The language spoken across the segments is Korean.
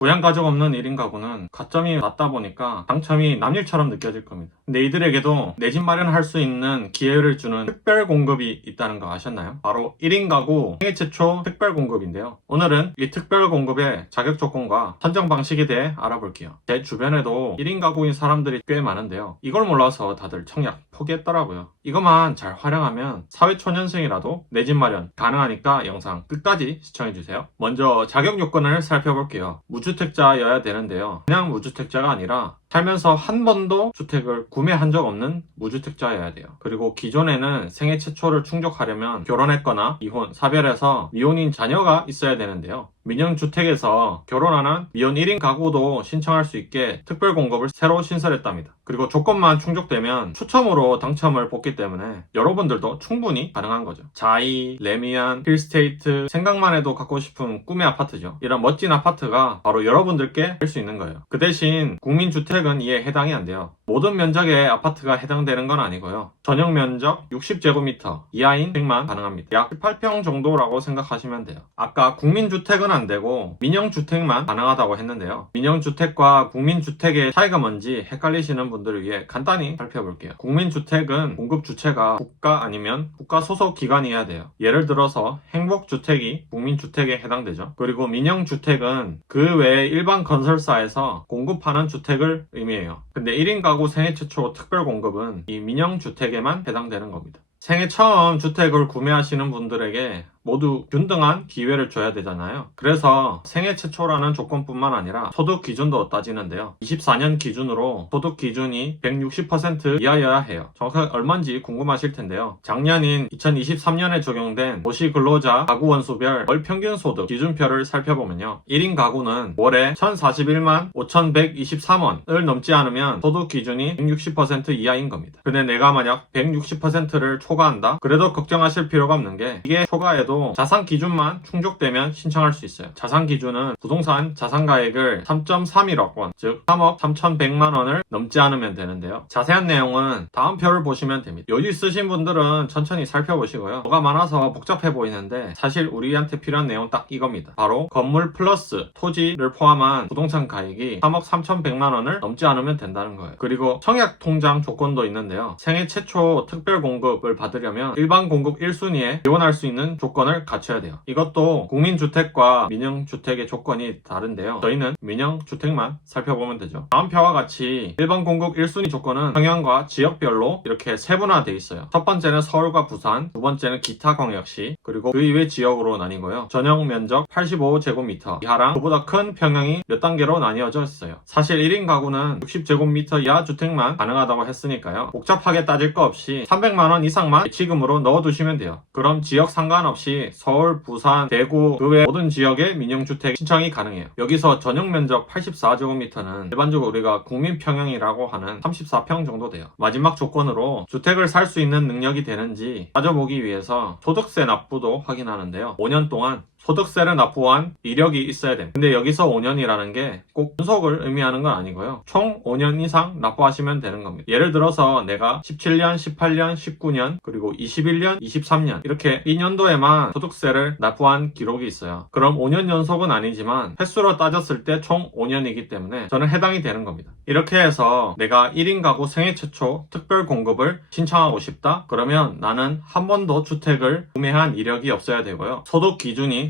부양 가족 없는 1인 가구는 가점이 낮다 보니까 당첨이 남일처럼 느껴질 겁니다. 근데 이들에게도 내 집 마련할 수 있는 기회를 주는 특별 공급이 있다는 거 아셨나요? 바로 1인 가구 생애 최초 특별 공급인데요. 오늘은 이 특별 공급의 자격 조건과 선정 방식에 대해 알아볼게요. 제 주변에도 1인 가구인 사람들이 꽤 많은데요. 이걸 몰라서 다들 청약 포기했더라고요. 이것만 잘 활용하면 사회 초년생이라도 내 집 마련 가능하니까 영상 끝까지 시청해주세요. 먼저 자격 요건을 살펴볼게요. 무주택자여야 되는데요. 그냥 무주택자가 아니라 살면서 한 번도 주택을 구매한 적 없는 무주택자여야 돼요. 그리고 기존에는 생애 최초를 충족하려면 결혼했거나 이혼, 사별해서 미혼인 자녀가 있어야 되는데요. 민영주택에서 결혼하는 미혼 1인 가구도 신청할 수 있게 특별 공급을 새로 신설했답니다. 그리고 조건만 충족되면 추첨으로 당첨을 뽑기 때문에 여러분들도 충분히 가능한 거죠. 자이, 레미안, 힐스테이트 생각만 해도 갖고 싶은 꿈의 아파트죠. 이런 멋진 아파트가 바로 여러분들께 될수 있는 거예요. 그 대신 국민주택은 이에 해당이 안 돼요. 모든 면적의 아파트가 해당되는 건 아니고요. 전용 면적 60제곱미터 이하인 주택만 가능합니다. 약 18평 정도라고 생각하시면 돼요. 아까 국민주택은 안 되고 민영주택만 가능하다고 했는데요. 민영주택과 국민주택의 차이가 뭔지 헷갈리시는 분들을 위해 간단히 살펴볼게요. 국민주택은 공급 주체가 국가 아니면 국가 소속 기관이어야 돼요. 예를 들어서 행복주택이 국민주택에 해당되죠. 그리고 민영주택은 그 외에 일반 건설사에서 공급하는 주택을 의미해요. 근데 1인 가구 생애 최초 특별 공급은 이 민영주택에만 해당되는 겁니다. 생애 처음 주택을 구매하시는 분들에게 모두 균등한 기회를 줘야 되잖아요. 그래서 생애 최초라는 조건뿐만 아니라 소득 기준도 따지는데요. 24년 기준으로 소득 기준이 160% 이하여야 해요. 정확하게 얼마인지 궁금하실 텐데요. 작년인 2023년에 적용된 도시 근로자 가구 원수별 월 평균 소득 기준표를 살펴보면요. 1인 가구는 월에 1041만 5123원을 넘지 않으면 소득 기준이 160% 이하인 겁니다. 근데 내가 만약 160%를 초과한다? 그래도 걱정하실 필요가 없는 게 이게 초과해도 자산 기준만 충족되면 신청할 수 있어요. 자산 기준은 부동산 자산 가액을 3.31억 원, 즉 3억 3,100만 원을 넘지 않으면 되는데요. 자세한 내용은 다음 표를 보시면 됩니다. 여유 있으신 분들은 천천히 살펴보시고요. 뭐가 많아서 복잡해 보이는데 사실 우리한테 필요한 내용 딱 이겁니다. 바로 건물 플러스 토지를 포함한 부동산 가액이 3억 3,100만 원을 넘지 않으면 된다는 거예요. 그리고 청약 통장 조건도 있는데요. 생애 최초 특별 공급을 받으려면 일반 공급 1순위에 지원할 수 있는 조건 을 갖춰야 돼요. 이것도 국민주택과 민영주택의 조건이 다른데요. 저희는 민영주택만 살펴보면 되죠. 다음 표와 같이 일반 공급 1순위 조건은 성향과 지역별로 이렇게 세분화되어 있어요. 첫 번째는 서울과 부산, 두 번째는 기타 광역시, 그리고 그 이외 지역으로 나뉘고요. 전용 면적 85제곱미터 이하랑 그보다 큰 평형이 몇 단계로 나뉘어져 있어요. 사실 1인 가구는 60제곱미터 이하 주택만 가능하다고 했으니까요. 복잡하게 따질 거 없이 300만원 이상만 예치금으로 넣어두시면 돼요. 그럼 지역 상관없이 서울, 부산, 대구 그 외 모든 지역의 민영주택 신청이 가능해요. 여기서 전용 면적 84제곱미터는 일반적으로 우리가 국민평형이라고 하는 34평 정도 돼요. 마지막 조건으로 주택을 살 수 있는 능력이 되는지 따져보기 위해서 소득세 납부도 확인하는데요. 5년 동안 소득세를 납부한 이력이 있어야 됩니다. 근데 여기서 5년이라는 게 꼭 연속을 의미하는 건 아니고요. 총 5년 이상 납부하시면 되는 겁니다. 예를 들어서 내가 17년, 18년, 19년, 그리고 21년, 23년 이렇게 이 년도에만 소득세를 납부한 기록이 있어요. 그럼 5년 연속은 아니지만 횟수로 따졌을 때 총 5년이기 때문에 저는 해당이 되는 겁니다. 이렇게 해서 내가 1인 가구 생애 최초 특별 공급을 신청하고 싶다? 그러면 나는 한 번도 주택을 구매한 이력이 없어야 되고요. 소득 기준이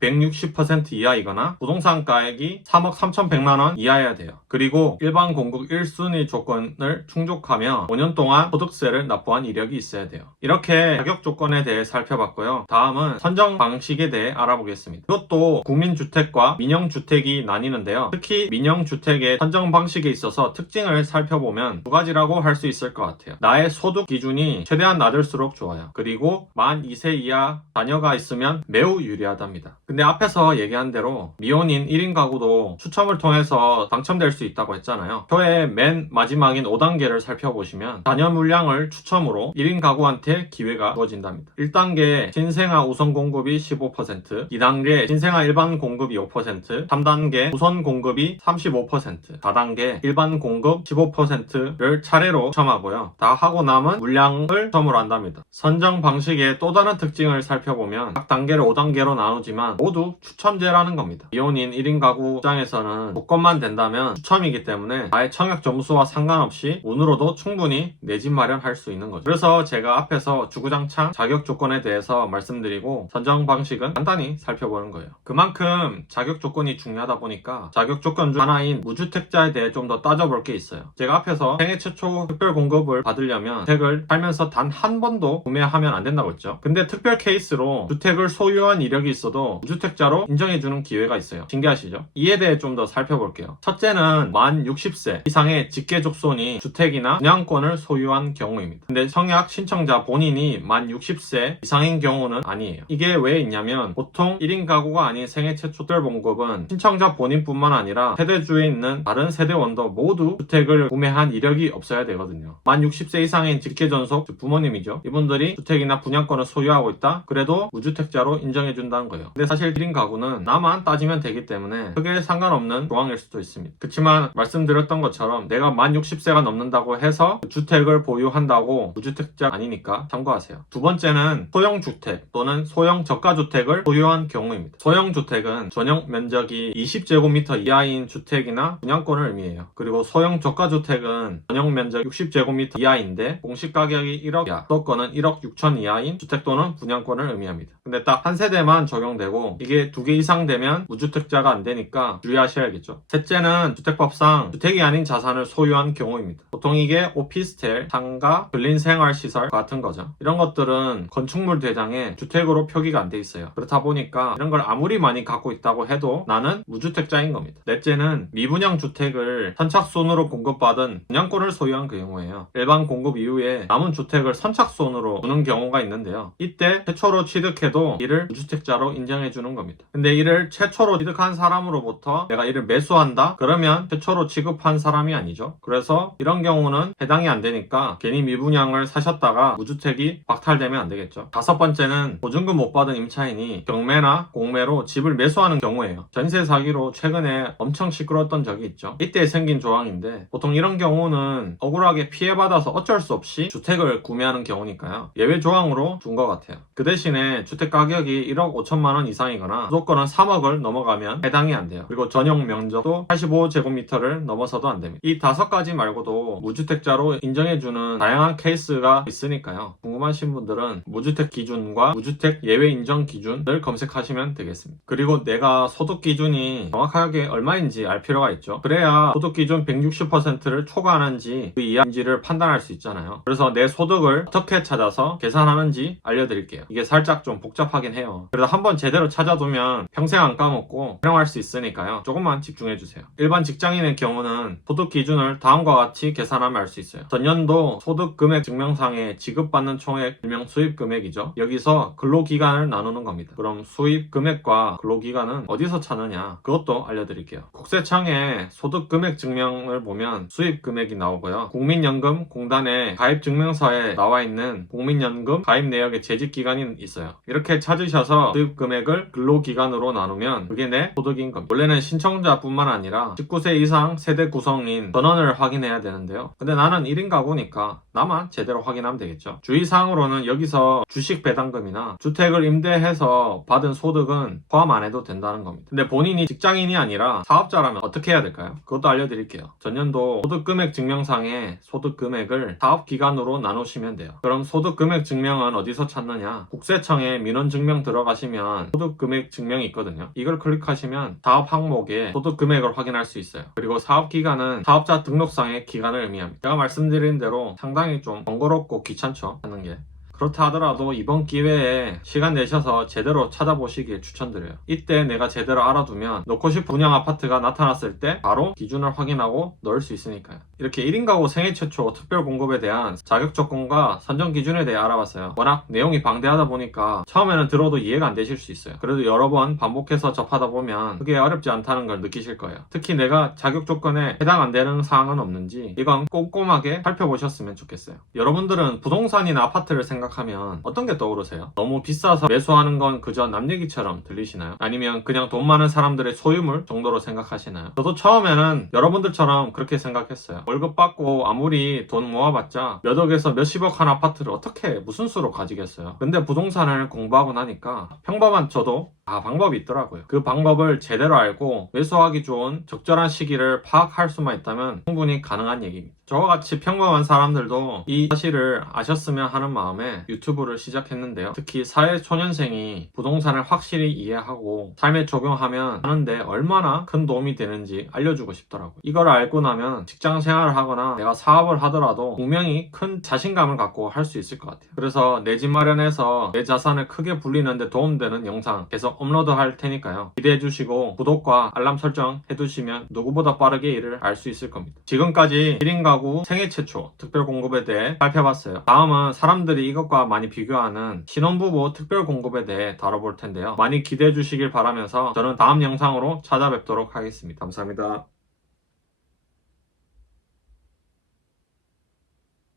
160% 이하이거나 부동산 가액이 3억 3,100만 원 이하여야 돼요. 그리고 일반 공급 1순위 조건을 충족하며 5년 동안 소득세를 납부한 이력이 있어야 돼요. 이렇게 자격 조건에 대해 살펴봤고요. 다음은 선정 방식에 대해 알아보겠습니다. 이것도 국민주택과 민영주택이 나뉘는데요. 특히 민영주택의 선정 방식에 있어서 특징을 살펴보면 두 가지라고 할 수 있을 것 같아요. 나의 소득 기준이 최대한 낮을수록 좋아요. 그리고 만 2세 이하 자녀가 있으면 매우 유리하답니다. 근데 앞에서 얘기한 대로 미혼인 1인 가구도 추첨을 통해서 당첨될 수 있다고 했잖아요. 표의 맨 마지막인 5단계를 살펴보시면 자녀 물량을 추첨으로 1인 가구한테 기회가 주어진답니다. 1단계 신생아 우선 공급이 15%, 2단계 신생아 일반 공급이 5%, 3단계 우선 공급이 35%, 4단계 일반 공급 15%를 차례로 추첨하고요. 다 하고 남은 물량을 추첨으로 한답니다. 선정 방식의 또 다른 특징을 살펴보면 각 단계를 5단계로 나누지만 모두 추첨제라는 겁니다. 이혼인 1인 가구 입장에서는 조건만 된다면 추첨이기 때문에 나의 청약 점수와 상관없이 운으로도 충분히 내 집 마련할 수 있는 거죠. 그래서 제가 앞에서 주구장창 자격 조건에 대해서 말씀드리고 선정 방식은 간단히 살펴보는 거예요. 그만큼 자격 조건이 중요하다 보니까 자격 조건 중 하나인 무주택자에 대해 좀 더 따져볼 게 있어요. 제가 앞에서 생애 최초 특별 공급을 받으려면 주택을 살면서 단 한 번도 구매하면 안 된다고 했죠. 근데 특별 케이스로 주택을 소유한 이력이 있어도 무주택자로 인정해주는 기회가 있어요. 신기하시죠? 이에 대해 좀 더 살펴볼게요. 첫째는 만 60세 이상의 직계족손이 주택이나 분양권을 소유한 경우입니다. 근데 청약 신청자 본인이 만 60세 이상인 경우는 아니에요. 이게 왜 있냐면 보통 1인 가구가 아닌 생애 최초 특별 공급은 신청자 본인뿐만 아니라 세대주에 있는 다른 세대원도 모두 주택을 구매한 이력이 없어야 되거든요. 만 60세 이상인 직계전속 즉 부모님이죠. 이분들이 주택이나 분양권을 소유하고 있다. 그래도 무주택자로 인정해준다는 거예요. 근데 사실 1인 가구는 나만 따지면 되기 때문에 크게 상관없는 조항일 수도 있습니다. 그렇지만 말씀드렸던 것처럼 내가 만 60세가 넘는다고 해서 주택을 보유한다고 무주택자 아니니까 참고하세요. 두 번째는 소형주택 또는 소형 저가주택을 보유한 경우입니다. 소형주택은 전용 면적이 20제곱미터 이하인 주택이나 분양권을 의미해요. 그리고 소형 저가주택은 전용 면적 60제곱미터 이하인데 공시 가격이 1억 이하, 수도권은 1억 6천 이하인 주택 또는 분양권을 의미합니다. 근데 딱 한 세대만 적용되고 이게 두 개 이상 되면 무주택자가 안 되니까 주의하셔야겠죠. 셋째는 주택법상 주택이 아닌 자산을 소유한 경우입니다. 보통 이게 오피스텔, 상가, 근린생활시설 같은 거죠. 이런 것들은 건축물 대장에 주택으로 표기가 안 돼 있어요. 그렇다 보니까 이런 걸 아무리 많이 갖고 있다고 해도 나는 무주택자인 겁니다. 넷째는 미분양 주택을 선착순으로 공급받은 분양권을 소유한 경우예요. 일반 공급 이후에 남은 주택을 선착순으로 주는 경우가 있는데요. 이때 최초로 취득해도 이를 무주택자로 인정해 주는 겁니다. 근데 이를 최초로 취득한 사람으로부터 내가 이를 매수한다? 그러면 최초로 취급한 사람이 아니죠. 그래서 이런 경우는 해당이 안 되니까 괜히 미분양을 사셨다가 무주택이 박탈되면 안 되겠죠. 다섯 번째는 보증금 못 받은 임차인이 경매나 공매로 집을 매수하는 경우예요. 전세 사기로 최근에 엄청 시끄러웠던 적이 있죠. 이때 생긴 조항인데 보통 이런 경우는 억울하게 피해받아서 어쩔 수 없이 주택을 구매하는 경우니까요. 예외 조항으로 둔것 같아요. 그 대신에 주택 가격이 1억 5천만 원 이상 이거나 수도권은 3억을 넘어가면 해당이 안 돼요. 그리고 전용 면적도 85제곱미터를 넘어서도 안 됩니다. 이 다섯 가지 말고도 무주택자로 인정해주는 다양한 케이스가 있으니까요. 궁금하신 분들은 무주택 기준과 무주택 예외 인정 기준을 검색하시면 되겠습니다. 그리고 내가 소득 기준이 정확하게 얼마인지 알 필요가 있죠. 그래야 소득 기준 160%를 초과하는지 그 이하인지를 판단할 수 있잖아요. 그래서 내 소득을 어떻게 찾아서 계산하는지 알려드릴게요. 이게 살짝 좀 복잡하긴 해요. 그래도 한번 제대로 찾아두면 평생 안 까먹고 활용할 수 있으니까요. 조금만 집중해주세요. 일반 직장인의 경우는 소득 기준을 다음과 같이 계산하면 알 수 있어요. 전년도 소득 금액 증명상에 지급받는 총액 일명 수입 금액이죠. 여기서 근로기간을 나누는 겁니다. 그럼 수입 금액과 근로기간은 어디서 찾느냐? 그것도 알려드릴게요. 국세청에 소득 금액 증명을 보면 수입 금액이 나오고요. 국민연금 공단의 가입 증명서에 나와 있는 국민연금 가입 내역의 재직 기간이 있어요. 이렇게 찾으셔서 수입 금액을 근로기간으로 나누면 그게 내 소득인 겁니다. 원래는 신청자뿐만 아니라 19세 이상 세대 구성인 전원을 확인해야 되는데요. 근데 나는 1인 가구니까 나만 제대로 확인하면 되겠죠. 주의사항으로는 여기서 주식 배당금이나 주택을 임대해서 받은 소득은 포함 안 해도 된다는 겁니다. 근데 본인이 직장인이 아니라 사업자라면 어떻게 해야 될까요? 그것도 알려드릴게요. 전년도 소득 금액 증명상에 소득 금액을 사업 기간으로 나누시면 돼요. 그럼 소득 금액 증명은 어디서 찾느냐? 국세청에 민원 증명 들어가시면 소득 금액 증명이 있거든요. 이걸 클릭하시면 사업 항목에 소득 금액을 확인할 수 있어요. 그리고 사업 기간은 사업자 등록상의 기간을 의미합니다. 제가 말씀드린 대로 상당히 좀 번거롭고 귀찮죠 하는 게. 그렇다 하더라도 이번 기회에 시간 내셔서 제대로 찾아보시길 추천드려요. 이때 내가 제대로 알아두면 넣고 싶은 분양 아파트가 나타났을 때 바로 기준을 확인하고 넣을 수 있으니까요. 이렇게 1인 가구 생애 최초 특별 공급에 대한 자격 조건과 선정 기준에 대해 알아봤어요. 워낙 내용이 방대하다 보니까 처음에는 들어도 이해가 안 되실 수 있어요. 그래도 여러 번 반복해서 접하다 보면 그게 어렵지 않다는 걸 느끼실 거예요. 특히 내가 자격 조건에 해당 안 되는 사항은 없는지 이건 꼼꼼하게 살펴보셨으면 좋겠어요. 여러분들은 부동산이나 아파트를 생각 하면 어떤 게 떠오르세요? 너무 비싸서 매수하는 건 그저 남 얘기처럼 들리시나요? 아니면 그냥 돈 많은 사람들의 소유물 정도로 생각하시나요? 저도 처음에는 여러분들처럼 그렇게 생각했어요. 월급 받고 아무리 돈 모아봤자 몇 억에서 몇십억 한 아파트를 어떻게 무슨 수로 가지겠어요. 근데 부동산을 공부하고 나니까 평범한 저도 다 방법이 있더라고요. 그 방법을 제대로 알고 매수하기 좋은 적절한 시기를 파악할 수만 있다면 충분히 가능한 얘기입니다. 저와 같이 평범한 사람들도 이 사실을 아셨으면 하는 마음에 유튜브를 시작했는데요. 특히 사회 초년생이 부동산을 확실히 이해하고 삶에 적용하면 하는데 얼마나 큰 도움이 되는지 알려주고 싶더라고요. 이걸 알고 나면 직장 생활을 하거나 내가 사업을 하더라도 분명히 큰 자신감을 갖고 할 수 있을 것 같아요. 그래서 내 집 마련해서 내 자산을 크게 불리는데 도움되는 영상 계속 업로드 할 테니까요. 기대해 주시고 구독과 알람 설정 해두시면 누구보다 빠르게 이를 알수 있을 겁니다. 지금까지 1인 가구 생애 최초 특별 공급에 대해 살펴봤어요. 다음은 사람들이 이것과 많이 비교하는 신혼부부 특별 공급에 대해 다뤄볼 텐데요. 많이 기대해 주시길 바라면서 저는 다음 영상으로 찾아뵙도록 하겠습니다. 감사합니다.